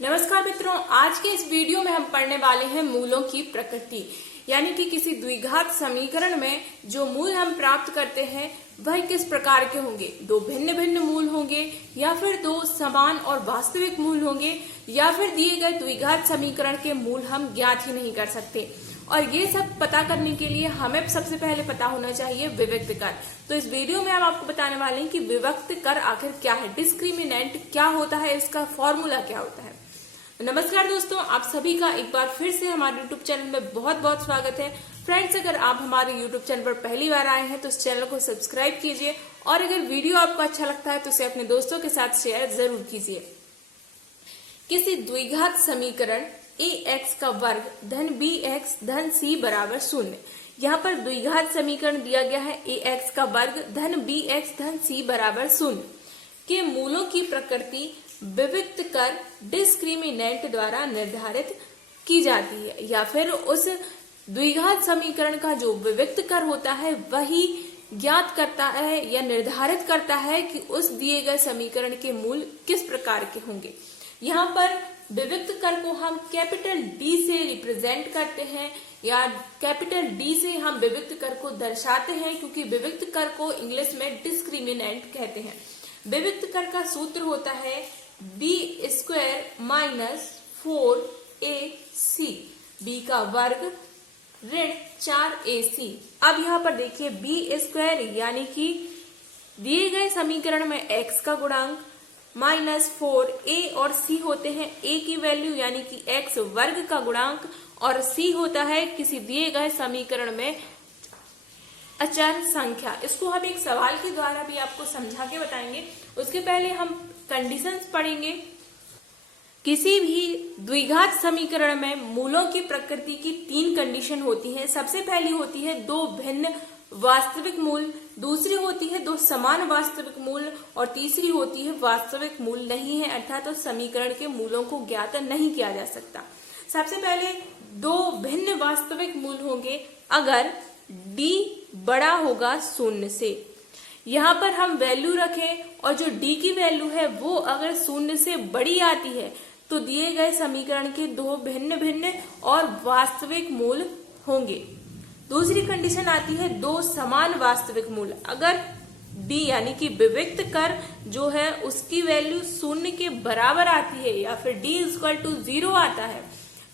नमस्कार मित्रों, आज के इस वीडियो में हम पढ़ने वाले हैं मूलों की प्रकृति। यानी कि किसी द्विघात समीकरण में जो मूल हम प्राप्त करते हैं वह किस प्रकार के होंगे। दो भिन्न भिन्न मूल होंगे या फिर दो समान और वास्तविक मूल होंगे या फिर दिए गए द्विघात समीकरण के मूल हम ज्ञात ही नहीं कर सकते। और ये सब पता करने के लिए हमें सबसे पहले पता होना चाहिए विविक्त कर। तो इस वीडियो में हम आपको बताने वाले हैं कि विविक्त कर आखिर क्या है, डिस्क्रिमिनेंट क्या होता है, इसका फॉर्मूला क्या होता है। नमस्कार दोस्तों, आप सभी का एक बार फिर से हमारे YouTube चैनल में बहुत बहुत स्वागत है। फ्रेंड्स, अगर आप हमारे YouTube चैनल पर पहली बार आए हैं तो इस चैनल को सब्सक्राइब कीजिए और अगर वीडियो आपको अच्छा लगता है तो इसे अपने दोस्तों के साथ शेयर जरूर कीजिए। किसी द्विघात समीकरण ax का वर्ग धन bx धन c बराबर 0। यहाँ पर द्विघात समीकरण दिया गया है ax का वर्ग धन bx धन c बराबर 0 के मूलों की प्रकृति विविक्त कर डिस्क्रिमिनेंट द्वारा निर्धारित की जाती है, या फिर उस द्विघात समीकरण का जो विविक्त कर होता है वही ज्ञात करता है या निर्धारित करता है कि उस दिए गए समीकरण के मूल किस प्रकार के होंगे। यहाँ पर विविक्त कर को हम कैपिटल डी से रिप्रेजेंट करते हैं या कैपिटल डी से हम विविक्त कर को दर्शाते हैं, क्योंकि विविक्त कर को इंग्लिश में डिस्क्रिमिनेंट कहते हैं। विविक्त कर का सूत्र होता है B square minus 4ac, B का वर्ग ऋण 4ac। अब यहाँ पर देखिए बी स्क्वायर यानी कि दिए गए समीकरण में x का गुणांक माइनस 4a और c होते हैं a की वैल्यू यानी कि x वर्ग का गुणांक, और c होता है किसी दिए गए समीकरण में अचर संख्या। इसको हम एक सवाल के द्वारा भी आपको समझा के बताएंगे। उसके पहले हम कंडीशंस पढ़ेंगे। किसी भी द्विघात समीकरण में मूलों की प्रकृति की 3 कंडीशन होती हैं। सबसे पहली होती है दो भिन्न वास्तविक मूल, दूसरी होती है दो समान वास्तविक मूल और तीसरी होती है वास्तविक मूल नहीं है, अर्थात तो समीकरण के मूलों को ज्ञात नहीं किया जा सकता। सबसे पहले दो भिन्न वास्तविक मूल होंगे अगर d बड़ा होगा 0 से। यहाँ पर हम वैल्यू रखें और जो d की वैल्यू है वो अगर 0 से बड़ी आती है तो दिए गए समीकरण के दो भिन्न भिन्न और वास्तविक मूल होंगे। दूसरी कंडीशन आती है दो समान वास्तविक मूल। अगर d यानी कि विविक्त कर जो है उसकी वैल्यू 0 के बराबर आती है या फिर d इक्वल टू 0 आता है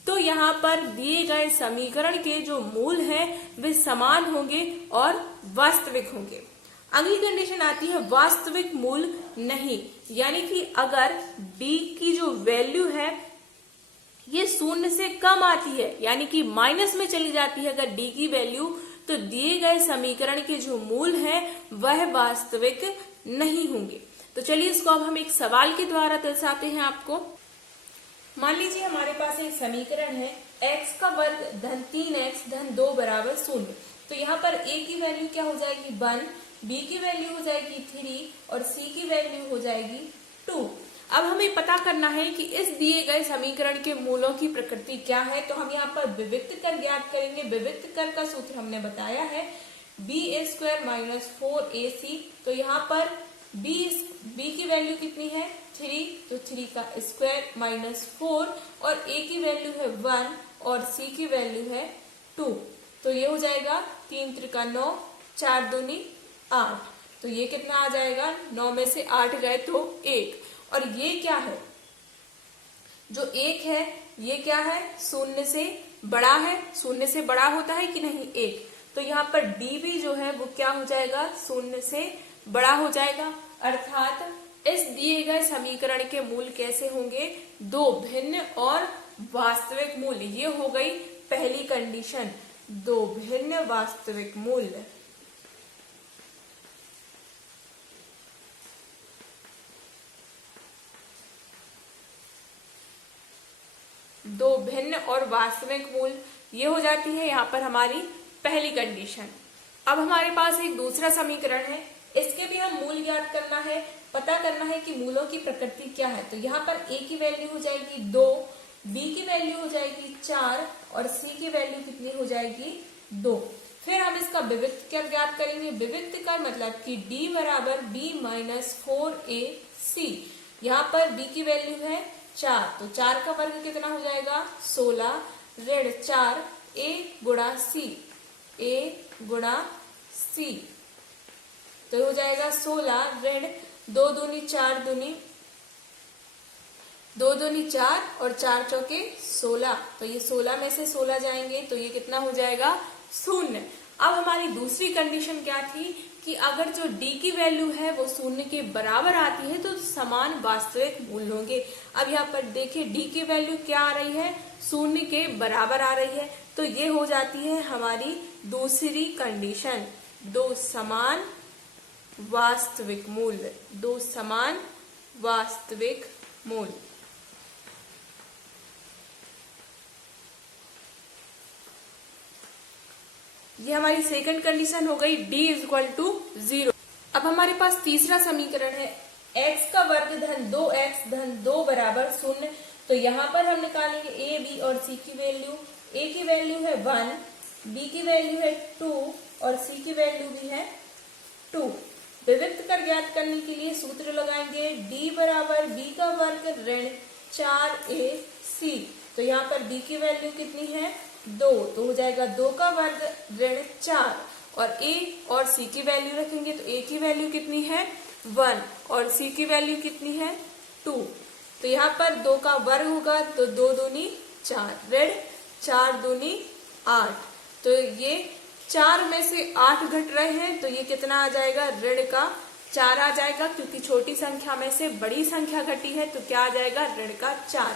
तो यहाँ पर दिए गए समीकरण के जो मूल हैं वे समान होंगे और वास्तविक होंगे। अगली कंडीशन आती है वास्तविक मूल नहीं, यानी कि अगर d की जो वैल्यू है ये 0 से कम आती है यानी कि माइनस में चली जाती है अगर d की वैल्यू, तो दिए गए समीकरण के जो मूल हैं वह वास्तविक नहीं होंगे। तो चलिए इसको अब हम एक सवाल के द्वारा दर्शाते हैं आपको। मान लीजिए हमारे पास एक समीकरण है x का वर्ग धन 3x धन 2 बराबर 0। तो यहाँ पर a की वैल्यू क्या हो जाएगी 1, b की वैल्यू हो जाएगी 3 और c की वैल्यू हो जाएगी 2। अब हमें पता करना है कि इस दिए गए समीकरण के मूलों की प्रकृति क्या है। तो हम यहाँ पर विविक्त कर ज्ञात करेंगे। विविक्त कर का सूत्र हमने बताया है बी स्क्वायर माइनस 4ac। तो यहाँ पर b की वैल्यू कितनी है 3, तो 3 का स्क्वायर माइनस 4 और a की वैल्यू है 1 और c की वैल्यू है 2। तो ये हो जाएगा 3 त्रिका 9, 4 दूनी 8। तो ये कितना आ जाएगा, 9 में से 8 गए तो 1। और ये क्या है, जो 1 है ये क्या है 0 से बड़ा है। 0 से बड़ा होता है कि नहीं 1, तो यहाँ पर d भी जो है वो क्या हो जाएगा 0 से बड़ा हो जाएगा। अर्थात इस दिए गए समीकरण के मूल कैसे होंगे, दो भिन्न और वास्तविक मूल। ये हो गई पहली कंडीशन, दो भिन्न वास्तविक मूल। दो भिन्न और वास्तविक मूल ये हो जाती है यहाँ पर हमारी पहली कंडीशन। अब हमारे पास एक दूसरा समीकरण है, इसके भी हम मूल ज्ञात करना है, पता करना है कि मूलों की प्रकृति क्या है। तो यहाँ पर a की वैल्यू हो जाएगी 2, b की वैल्यू हो जाएगी 4 और c की वैल्यू कितनी हो जाएगी 2। फिर हम इसका विविक्त कर ज्ञात करेंगे। विविक्त कर मतलब कि d बराबर b माइनस 4ac। यहाँ पर b की वैल्यू है 4, तो 4 का वर्ग कितना हो जाएगा 16 ऋण 4 a गुणा सी, a गुणा सी, तो हो जाएगा 16 ऋण 2 दूनी 4 दूनी 2 दूनी 4 और 4 चौके 16, तो ये 16 में से 16 जाएंगे तो ये कितना हो जाएगा 0। अब हमारी दूसरी कंडीशन क्या थी कि अगर जो d की वैल्यू है वो 0 के बराबर आती है तो समान वास्तविक मूल होंगे। अब यहाँ पर देखिए d की वैल्यू क्या आ रही है 0 के बराबर आ रही है, तो ये हो जाती है हमारी दूसरी कंडीशन, दो समान वास्तविक मूल, दो समान वास्तविक मूल। ये हमारी सेकंड कंडीशन हो गई d इक्वल टू 0। अब हमारे पास तीसरा समीकरण है x का वर्ग धन 2x धन 2 बराबर 0। तो यहाँ पर हम निकालेंगे a, b और c की वैल्यू। a की वैल्यू है 1, b की वैल्यू है 2 और c की वैल्यू भी है 2। विविक्त कर ज्ञात करने के लिए सूत्र लगाएंगे d बराबर b का वर्ग ऋण 4ac। तो यहाँ पर b की वैल्यू कितनी है 2, तो हो जाएगा 2 का वर्ग ऋण 4 और a और c की वैल्यू रखेंगे तो a की वैल्यू कितनी है 1 और c की वैल्यू कितनी है 2। तो यहाँ पर 2 का वर्ग होगा तो 2 दूनी 4 ऋण 4 दूनी 8, तो ये 4 में से 8 घट रहे हैं तो ये कितना आ जाएगा ऋण का 4 आ जाएगा, क्योंकि छोटी संख्या में से बड़ी संख्या घटी है तो क्या आ जाएगा ऋण का 4।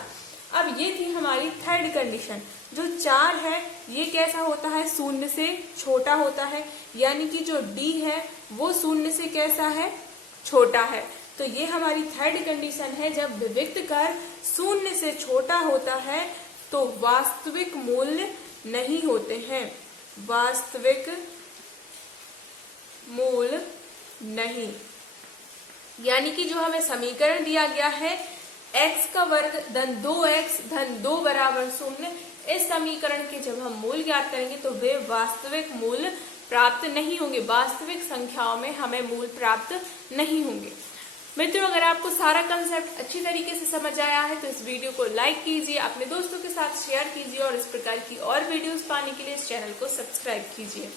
अब ये थी हमारी थर्ड कंडीशन। जो 4 है ये कैसा होता है 0 से छोटा होता है, यानी कि जो d है वो 0 से कैसा है छोटा है। तो ये हमारी थर्ड कंडीशन है, जब विविक्त कर 0 से छोटा होता है तो वास्तविक मूल्य नहीं होते हैं, वास्तविक मूल नहीं। यानी कि जो हमें समीकरण दिया गया है x का वर्ग धन 2x धन 2 बराबर 0, इस समीकरण के जब हम मूल ज्ञात करेंगे तो वे वास्तविक मूल प्राप्त नहीं होंगे, वास्तविक संख्याओं में हमें मूल प्राप्त नहीं होंगे। मित्रों, अगर आपको सारा कंसेप्ट अच्छी तरीके से समझ आया है तो इस वीडियो को लाइक कीजिए, अपने दोस्तों के साथ शेयर कीजिए और इस प्रकार की और वीडियोस पाने के लिए इस चैनल को सब्सक्राइब कीजिए।